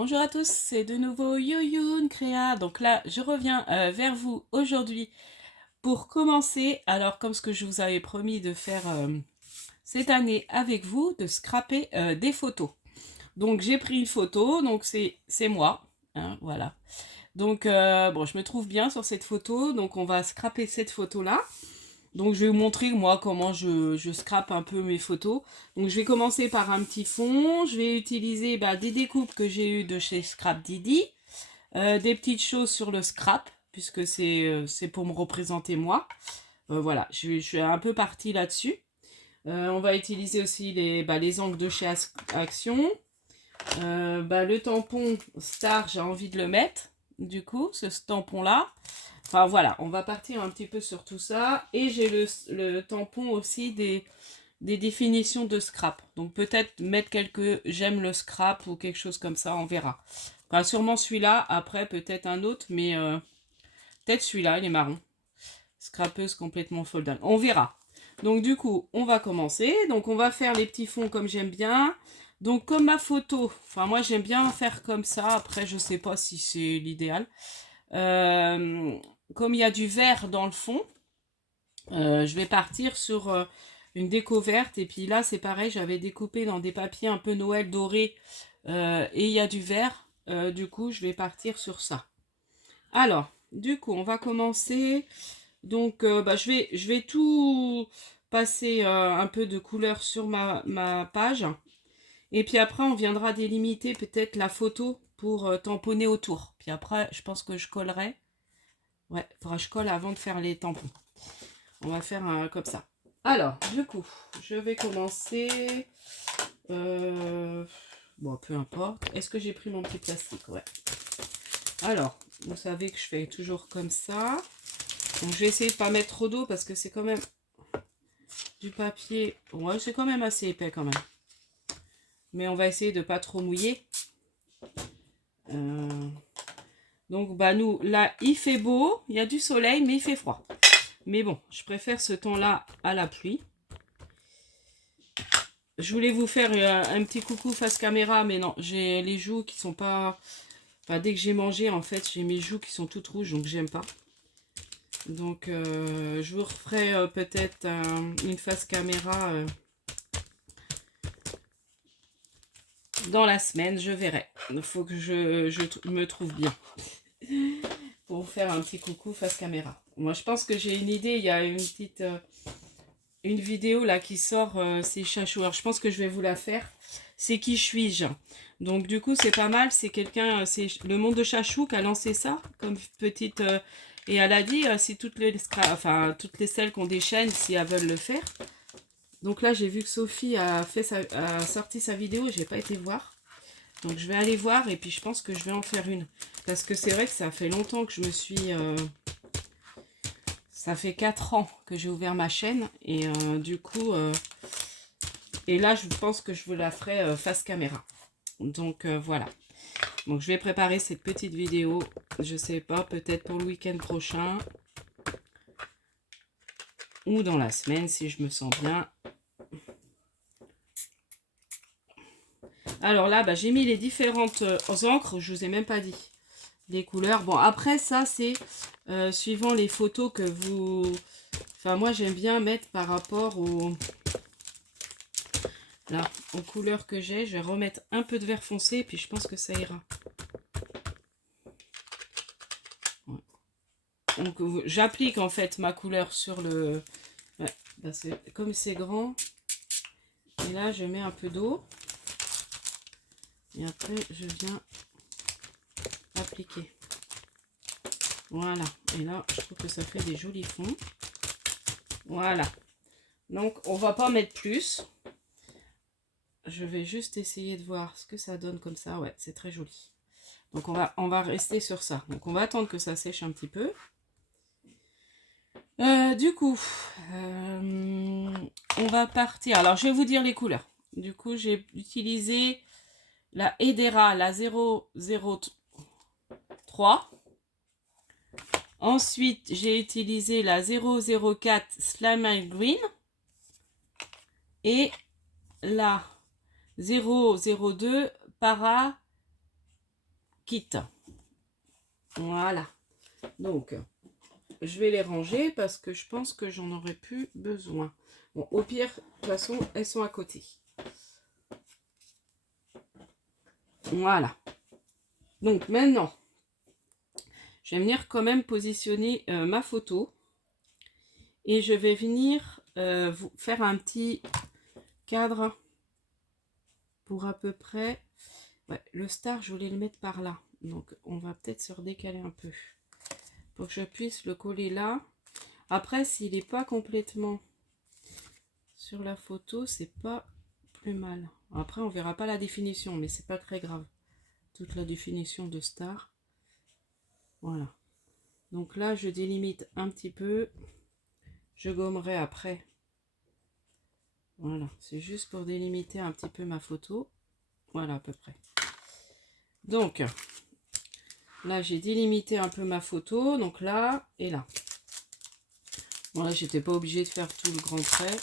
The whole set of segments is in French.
Bonjour à tous, c'est de nouveau Yoyoun Créa. Donc là, je reviens vers vous aujourd'hui pour commencer. Alors, comme ce que je vous avais promis de faire cette année avec vous, de scraper des photos. Donc, j'ai pris une photo, donc c'est moi, hein, voilà. Donc, bon, je me trouve bien sur cette photo, donc on va scraper cette photo-là. Donc je vais vous montrer moi comment je scrape un peu mes photos. Donc je vais commencer par un petit fond. Je vais utiliser des découpes que j'ai eues de chez Scrap Didi. Des petites choses sur le scrap, puisque c'est pour me représenter moi. Voilà, je suis un peu partie là-dessus. On va utiliser aussi les angles de chez Action. Le tampon Star, j'ai envie de le mettre. Du coup, ce tampon-là. Enfin voilà, on va partir un petit peu sur tout ça. Et j'ai le tampon aussi des définitions de scrap. Donc peut-être mettre quelques j'aime le scrap ou quelque chose comme ça, on verra. Enfin, sûrement celui-là, après peut-être un autre, mais peut-être celui-là, il est marron. Scrapeuse complètement fold down. On verra. Donc du coup, on va commencer. Donc on va faire les petits fonds comme j'aime bien. Donc comme ma photo, enfin moi j'aime bien faire comme ça. Après je sais pas si c'est l'idéal. Comme il y a du vert dans le fond, je vais partir sur une déco verte. Et puis là, c'est pareil, j'avais découpé dans des papiers un peu Noël doré. Et il y a du vert. Du coup, je vais partir sur ça. Alors, du coup, on va commencer. Donc, je vais tout passer un peu de couleur sur ma page. Et puis après, on viendra délimiter peut-être la photo pour tamponner autour. Puis après, je pense que je collerai. Ouais, il faudra que je colle avant de faire les tampons. On va faire comme ça. Alors, du coup, je vais commencer. Bon, peu importe. Est-ce que j'ai pris mon petit plastique? Ouais. Alors, vous savez que je fais toujours comme ça. Donc, je vais essayer de ne pas mettre trop d'eau parce que c'est quand même du papier. Ouais, c'est quand même assez épais quand même. Mais on va essayer de ne pas trop mouiller. Donc, nous, là, il fait beau. Il y a du soleil, mais il fait froid. Mais bon, je préfère ce temps-là à la pluie. Je voulais vous faire un petit coucou face caméra, mais non, j'ai les joues qui sont pas... Enfin, dès que j'ai mangé, en fait, j'ai mes joues qui sont toutes rouges, donc j'aime pas. Donc, je vous referai peut-être une face caméra dans la semaine, je verrai. Il faut que je me trouve bien pour vous faire un petit coucou face caméra. Moi, je pense que j'ai une idée, il y a une petite... une vidéo là qui sort, c'est Chachou. Alors je pense que je vais vous la faire. C'est Qui suis-je? Donc du coup c'est pas mal. C'est quelqu'un, c'est le monde de Chachou qui a lancé ça comme petite. Et elle a dit si toutes les celles qui ont des chaînes, si elles veulent le faire. Donc là j'ai vu que Sophie a sorti sa vidéo. J'ai pas été voir. Donc je vais aller voir et puis je pense que je vais en faire une. Parce que c'est vrai que ça fait longtemps que je me suis... ça fait 4 ans que j'ai ouvert ma chaîne et du coup, et là je pense que je vous la ferai face caméra. Donc voilà. Donc je vais préparer cette petite vidéo, je sais pas, peut-être pour le week-end prochain ou dans la semaine si je me sens bien. Alors là, j'ai mis les différentes encres, je vous ai même pas dit les couleurs. Bon après ça c'est suivant les photos que vous... Enfin moi j'aime bien mettre par rapport au... Là, aux couleurs que j'ai, je vais remettre un peu de vert foncé et puis je pense que ça ira. Ouais. Donc j'applique en fait ma couleur sur le... Ouais, comme c'est grand. Et là, je mets un peu d'eau. Et après, je viens appliquer. Voilà. Et là, je trouve que ça fait des jolis fonds. Voilà. Donc, on va pas mettre plus. Je vais juste essayer de voir ce que ça donne comme ça. Ouais, c'est très joli. Donc, on va rester sur ça. Donc, on va attendre que ça sèche un petit peu. Du coup, on va partir. Alors, je vais vous dire les couleurs. Du coup, j'ai utilisé la Hedera, la 003. Ensuite, j'ai utilisé la 004 Slime Green et la 002 Para kit. Voilà. Donc, je vais les ranger parce que je pense que j'en aurais plus besoin. Bon, au pire, de toute façon, elles sont à côté. Voilà. Donc, maintenant, je vais venir quand même positionner ma photo. Et je vais venir vous faire un petit cadre pour à peu près... Ouais, le star, je voulais le mettre par là. Donc, on va peut-être se redécaler un peu. Pour que je puisse le coller là. Après, s'il n'est pas complètement sur la photo, c'est pas plus mal. Après, on verra pas la définition, mais c'est pas très grave. Toute la définition de star. Voilà. Donc là, je délimite un petit peu. Je gommerai après. Voilà, c'est juste pour délimiter un petit peu ma photo. Voilà, à peu près. Donc, là, j'ai délimité un peu ma photo. Donc là et là. Bon, là, j'étais pas obligée de faire tout le grand trait.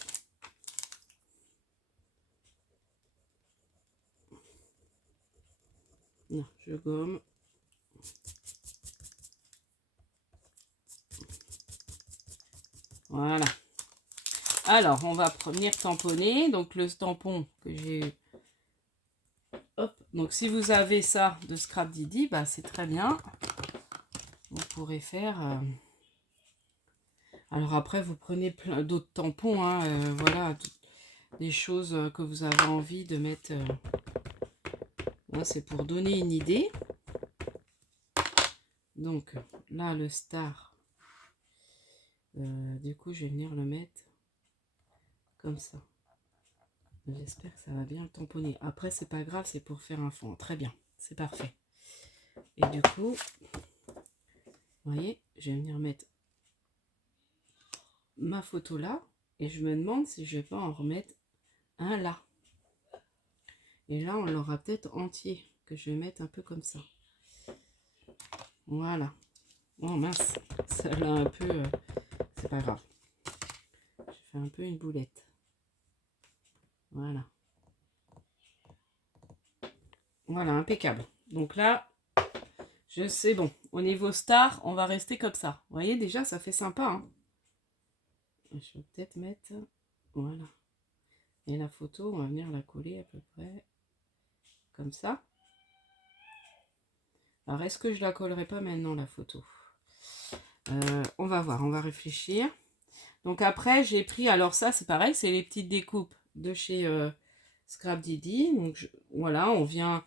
Non, je gomme. Voilà. Alors, on va venir tamponner. Donc, le tampon que j'ai... Hop. Donc, si vous avez ça de Scrap Didi, bah, c'est très bien. Vous pourrez faire... Alors après, vous prenez plein d'autres tampons. Hein, voilà, des choses que vous avez envie de mettre... Là, c'est pour donner une idée. Donc, là, le star... du coup, je vais venir le mettre comme ça. J'espère que ça va bien le tamponner. Après, c'est pas grave, c'est pour faire un fond. Très bien, c'est parfait. Et du coup, vous voyez, je vais venir mettre ma photo là. Et je me demande si je vais pas en remettre un là. Et là, on l'aura peut-être entier, que je vais mettre un peu comme ça. Voilà. Oh mince, celle-là un peu... c'est pas grave. Je fais un peu une boulette. Voilà. Voilà, impeccable. Donc là, je sais, bon, au niveau star, on va rester comme ça. Vous voyez, déjà, ça fait sympa. Hein. Je vais peut-être mettre... Voilà. Et la photo, on va venir la coller à peu près comme ça. Alors, est-ce que je la collerai pas maintenant, la photo? On va voir, on va réfléchir. Donc après, j'ai pris... Alors ça, c'est pareil, c'est les petites découpes de chez Scrap Didi. Donc voilà, on vient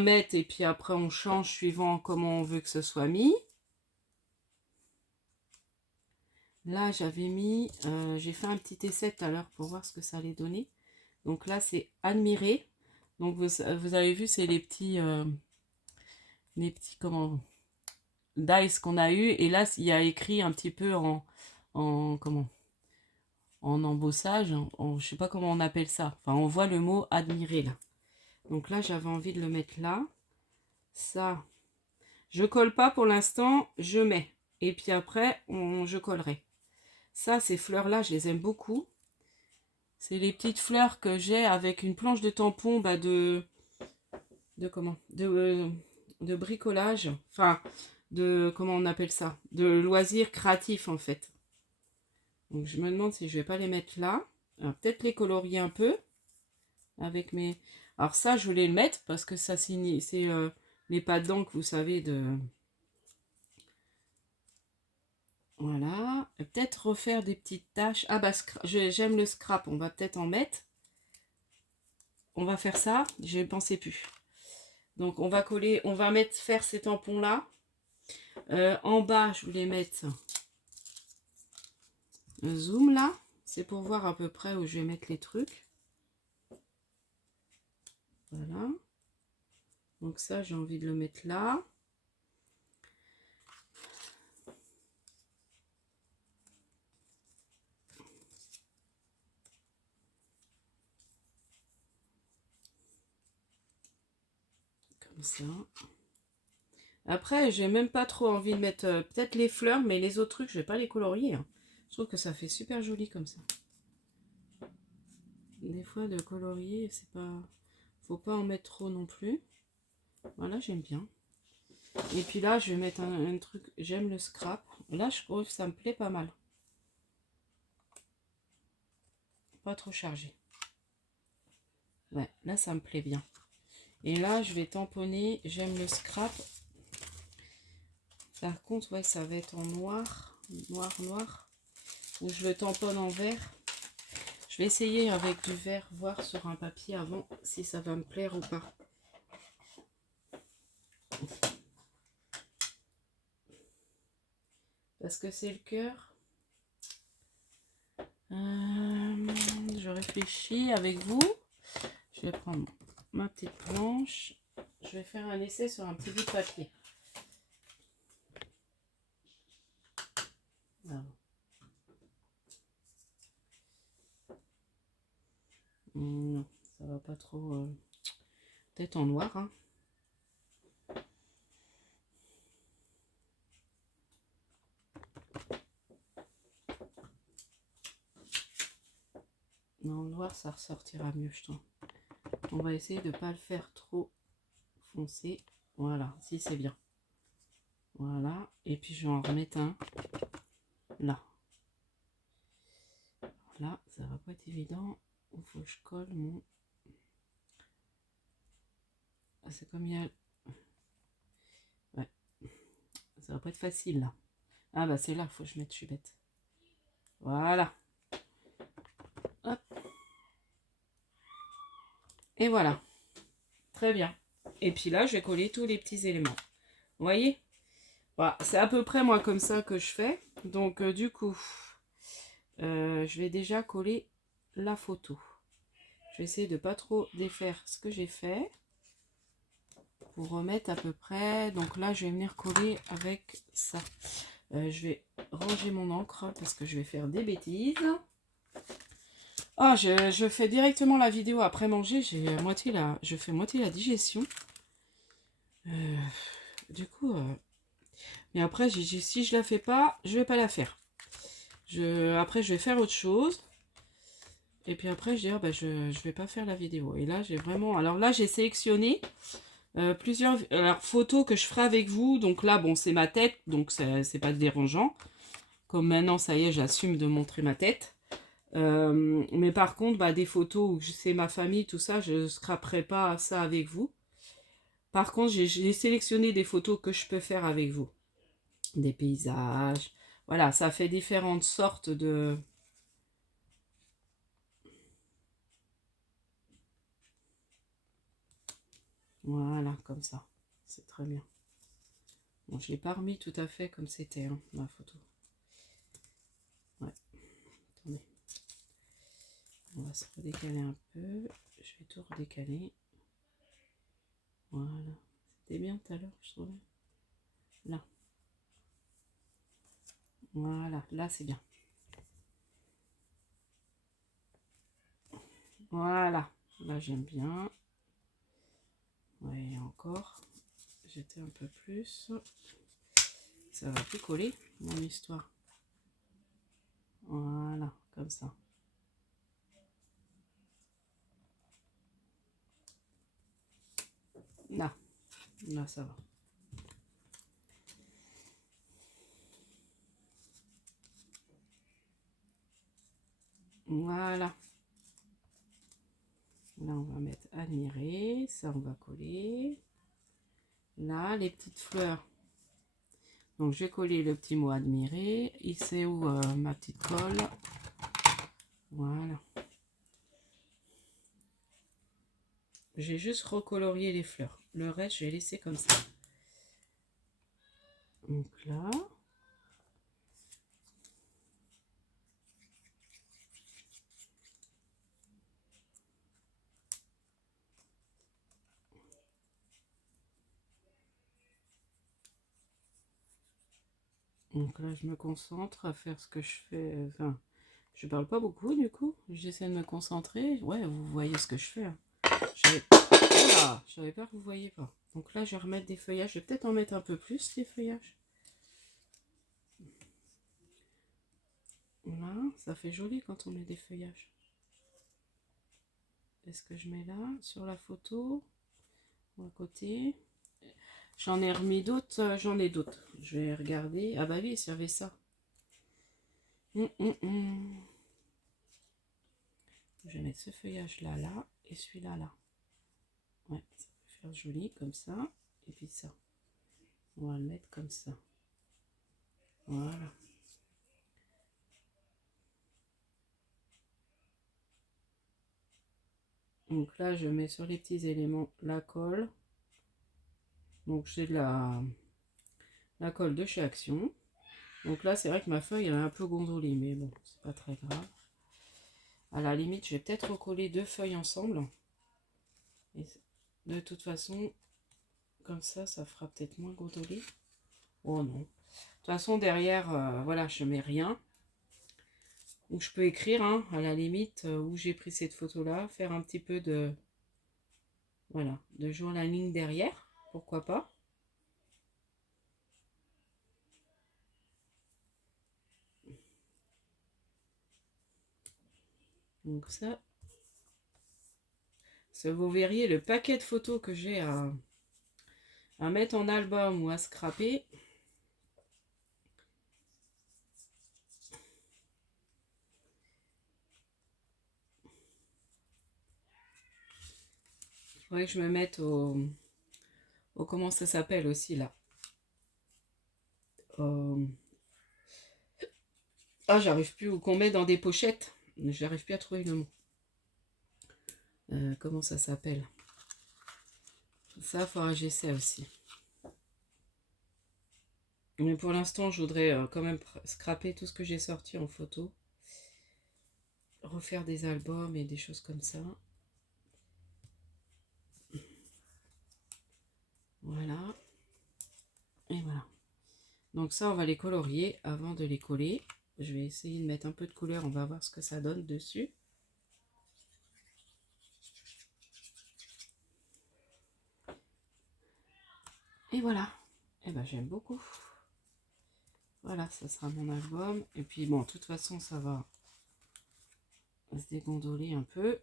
mettre et puis après, on change suivant comment on veut que ce soit mis. Là, j'avais mis... j'ai fait un petit essai tout à l'heure pour voir ce que ça allait donner. Donc là, c'est admirer. Donc vous avez vu, c'est les petits comment dice qu'on a eu. Et là, il y a écrit un petit peu en comment en embossage. Je sais pas comment on appelle ça. Enfin, on voit le mot admirer là. Donc là, j'avais envie de le mettre là. Ça, je colle pas pour l'instant. Je mets. Et puis après, je collerai. Ça, ces fleurs-là, je les aime beaucoup. C'est les petites fleurs que j'ai avec une planche de tampon de comment de bricolage. Enfin, de comment on appelle ça? De loisirs créatifs en fait. Donc je me demande si je vais pas les mettre là. Peut-être les colorier un peu. Avec mes... Alors ça, je voulais le mettre parce que ça c'est les pâtes d'encre, vous savez, de... Voilà. Peut-être refaire des petites taches. Ah bah, j'aime le scrap, on va peut-être en mettre. On va faire ça, je ne pensais plus. Donc on va coller, on va faire ces tampons là. En bas, je voulais mettre un zoom là. C'est pour voir à peu près où je vais mettre les trucs. Voilà. Donc ça, j'ai envie de le mettre là. Comme ça. Après, j'ai même pas trop envie de mettre peut-être les fleurs, mais les autres trucs, je vais pas les colorier. Hein. Je trouve que ça fait super joli comme ça. Des fois, de colorier, c'est pas... Faut pas en mettre trop non plus. Voilà, j'aime bien. Et puis là, je vais mettre un truc, j'aime le scrap. Là, je trouve que ça me plaît pas mal. Pas trop chargé. Ouais, là, ça me plaît bien. Et là, je vais tamponner, j'aime le scrap. Par contre, ouais, ça va être en noir, noir. Ou je le tamponne en vert. Je vais essayer avec du vert, voir sur un papier avant si ça va me plaire ou pas. Parce que c'est le cœur. Je réfléchis avec vous. Je vais prendre ma petite planche. Je vais faire un essai sur un petit bout de papier. Voilà. Non, ça va pas trop. Peut-être en noir. Hein. Non, en noir, ça ressortira mieux, je trouve. On va essayer de ne pas le faire trop foncé. Voilà, si c'est bien. Voilà. Et puis, je vais en remettre un là. Voilà, ça va pas être évident. Il faut que je colle mon... Ah, c'est comme il y a... Ouais. Ça va pas être facile, là. Ah, bah, c'est là, il faut que je mette, je suis bête. Voilà. Hop. Et voilà. Très bien. Et puis là, je vais coller tous les petits éléments. Vous voyez? Voilà, c'est à peu près, moi, comme ça que je fais. Donc, du coup, je vais déjà coller la photo. Je vais essayer de pas trop défaire ce que j'ai fait. Pour remettre à peu près. Donc là, je vais venir coller avec ça. Je vais ranger mon encre parce que je vais faire des bêtises. Ah, je fais directement la vidéo après manger. Je fais moitié la digestion. Du coup, mais après, si je la fais pas, je vais pas la faire. Après, je vais faire autre chose. Et puis après, je dis, bah, je vais pas faire la vidéo. Et là, j'ai vraiment... Alors là, j'ai sélectionné plusieurs photos que je ferai avec vous. Donc là, bon, c'est ma tête, donc c'est pas dérangeant. Comme maintenant, ça y est, j'assume de montrer ma tête. Mais par contre, bah, des photos où c'est ma famille, tout ça, je ne scraperai pas ça avec vous. Par contre, j'ai sélectionné des photos que je peux faire avec vous. Des paysages. Voilà, ça fait différentes sortes de... Voilà, comme ça. C'est très bien. Bon, je ne l'ai pas remis tout à fait comme c'était, hein, ma photo. Ouais. Attendez. On va se redécaler un peu. Je vais tout redécaler. Voilà. C'était bien tout à l'heure, je trouvais. Là. Voilà, là c'est bien. Voilà. Là j'aime bien. Ouais, encore. J'étais un peu plus. Ça va plus coller, mon histoire. Voilà, comme ça. Là. Là ça va. Voilà. Là, on va mettre admirer. Ça, on va coller. Là, les petites fleurs. Donc, j'ai collé le petit mot admirer. Il sait où ma petite colle. Voilà. J'ai juste recolorié les fleurs. Le reste, je vais laisser comme ça. Donc là. Donc là, je me concentre à faire ce que je fais. Enfin, je parle pas beaucoup du coup. J'essaie de me concentrer. Ouais, vous voyez ce que je fais. Hein. Voilà, je savais pas que vous voyez pas. Donc là, je vais remettre des feuillages. Je vais peut-être en mettre un peu plus, des feuillages. Là, ça fait joli quand on met des feuillages. Est-ce que je mets là, sur la photo, ou à côté? J'en ai remis d'autres, j'en ai d'autres. Je vais regarder. Ah bah oui, il y avait ça. Je vais mettre ce feuillage-là, là, et celui-là, là. Ouais, ça peut faire joli, comme ça. Et puis ça. On va le mettre comme ça. Voilà. Donc là, je mets sur les petits éléments la colle. Donc j'ai de la colle de chez Action. Donc là, c'est vrai que ma feuille, elle est un peu gondolée, mais bon, c'est pas très grave. À la limite, je vais peut-être recoller deux feuilles ensemble. Et de toute façon, comme ça fera peut-être moins gondolé. Oh non. De toute façon, derrière, voilà, je mets rien. Ou je peux écrire, hein, à la limite, où j'ai pris cette photo-là, faire un petit peu de... Voilà, de jouer la ligne derrière, pourquoi pas. Donc ça vous verriez le paquet de photos que j'ai à mettre en album ou à scraper. Il faudrait que je me mette au comment ça s'appelle aussi là. Ah, j'arrive plus, ou qu'on met dans des pochettes. J'arrive plus à trouver le mot. Comment ça s'appelle? Ça, il faudra que j'essaie aussi. Mais pour l'instant, je voudrais quand même scraper tout ce que j'ai sorti en photo. Refaire des albums et des choses comme ça. Voilà. Et voilà. Donc ça, on va les colorier avant de les coller. Je vais essayer de mettre un peu de couleur. On va voir ce que ça donne dessus. Et voilà. Et ben j'aime beaucoup. Voilà, ça sera mon album. Et puis bon, de toute façon, ça va se dégondoler un peu.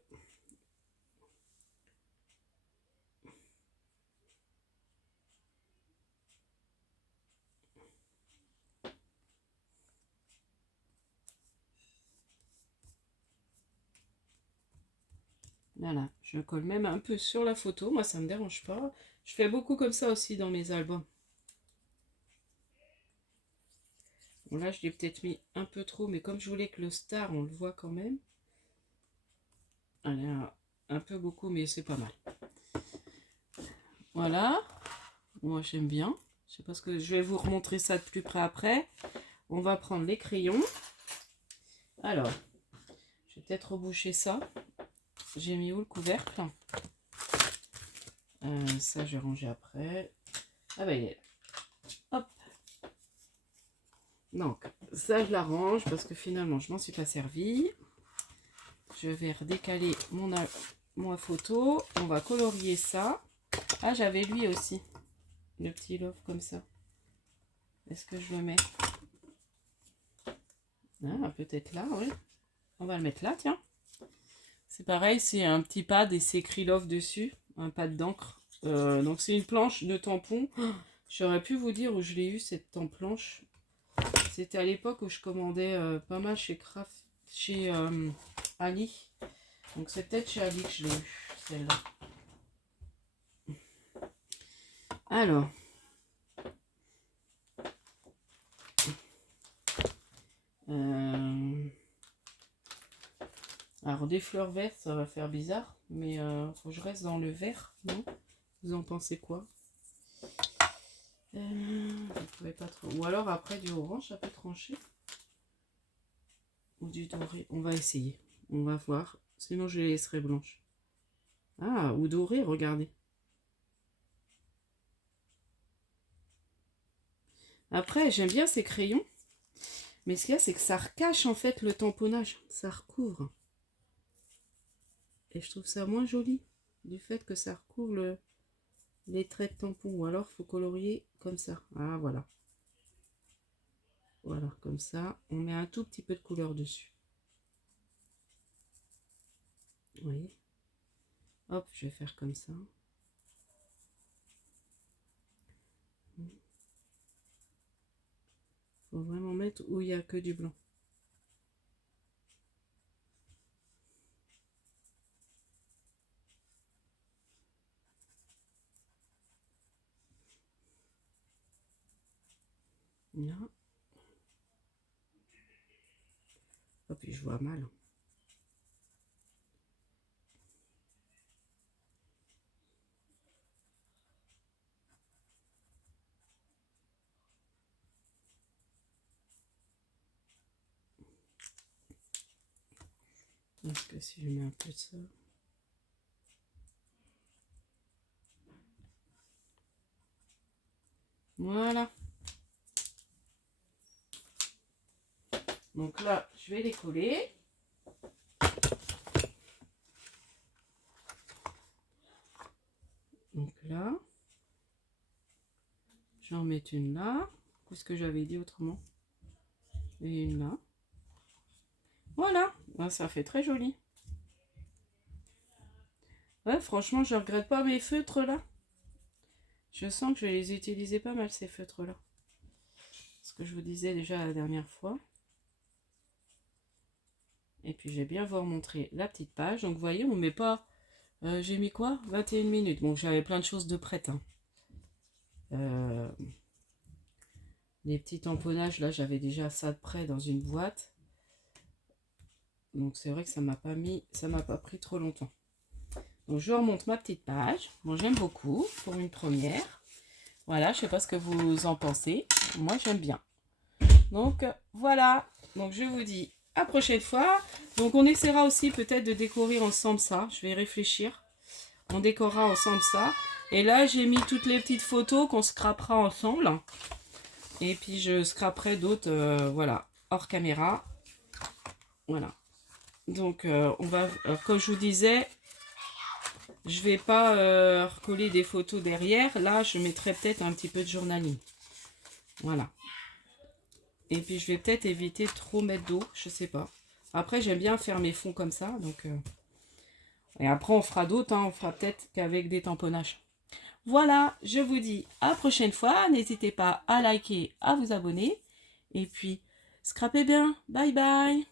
Voilà, je colle même un peu sur la photo. Moi, ça me dérange pas. Je fais beaucoup comme ça aussi dans mes albums. Bon, là, je l'ai peut-être mis un peu trop, mais comme je voulais que le star, on le voit quand même. Elle a un peu beaucoup, mais c'est pas mal. Voilà. Moi, j'aime bien. Je sais pas ce que je vais vous remontrer ça de plus près après. On va prendre les crayons. Alors, je vais peut-être reboucher ça. J'ai mis où le couvercle? Ça, je vais ranger après. Ah bah, il est là. Hop. Donc, ça, je l'arrange parce que finalement, je m'en suis pas servi. Je vais redécaler mon photo. On va colorier ça. Ah, j'avais lui aussi. Le petit love comme ça. Est-ce que je le mets? Ah, peut-être là, oui. On va le mettre là, tiens. C'est pareil, c'est un petit pad et c'est écrit love dessus. Un pad d'encre. Donc, c'est une planche de tampon. J'aurais pu vous dire où je l'ai eu, cette planche. C'était à l'époque où je commandais pas mal chez Craft, chez Ali. Donc c'est peut-être chez Ali que je l'ai eu, celle-là. Alors. Alors des fleurs vertes, ça va faire bizarre. Mais faut que je reste dans le vert, non? Vous en pensez quoi? Vous pouvez pas trop. Ou alors après du orange, ça peut trancher. Ou du doré. On va essayer. On va voir. Sinon je les laisserai blanches. Ah, ou doré, regardez. Après, j'aime bien ces crayons. Mais ce qu'il y a, c'est que ça recache en fait le tamponnage. Ça recouvre. Et je trouve ça moins joli. Du fait que ça recouvre les traits de tampon. Ou alors, il faut colorier comme ça. Ah, voilà. Voilà, comme ça. On met un tout petit peu de couleur dessus. Vous voyez? Hop, je vais faire comme ça. mettre où il n'y a que du blanc. Là. Oh, puis je vois mal. Est-ce que si je mets un peu de ça... Voilà. Donc là, je vais les coller. Donc là, je vais en mettre une là. Qu'est-ce que j'avais dit autrement? Et une là. Voilà, ça fait très joli. Ouais, franchement, je regrette pas mes feutres là. Je sens que je vais les utiliser pas mal ces feutres là. Ce que je vous disais déjà la dernière fois. Et puis, je vais bien vous remontrer la petite page. Donc, vous voyez, on met pas... j'ai mis quoi? 21 minutes. Bon, j'avais plein de choses de prêtes. Hein. Les petits tamponnages, là, j'avais déjà ça de près dans une boîte. Donc, c'est vrai que ça m'a pas pris trop longtemps. Donc, je remonte ma petite page. Bon, j'aime beaucoup pour une première. Voilà, je sais pas ce que vous en pensez. Moi, j'aime bien. Donc, voilà. Donc, je vous dis à la prochaine fois. Donc, on essaiera aussi peut-être de décorer ensemble ça. Je vais y réfléchir. On décorera ensemble ça. Et là, j'ai mis toutes les petites photos qu'on scrapera ensemble. Et puis, je scraperai d'autres, voilà, hors caméra. Voilà. Donc, on va, comme je vous disais, je vais pas recoller des photos derrière. Là, je mettrai peut-être un petit peu de journaling. Voilà. Et puis, je vais peut-être éviter de trop mettre d'eau. Je sais pas. Après, j'aime bien faire mes fonds comme ça. Donc, et après, on fera d'autres. Hein, on fera peut-être qu'avec des tamponnages. Voilà, je vous dis à la prochaine fois. N'hésitez pas à liker, à vous abonner. Et puis, scrapez bien. Bye bye.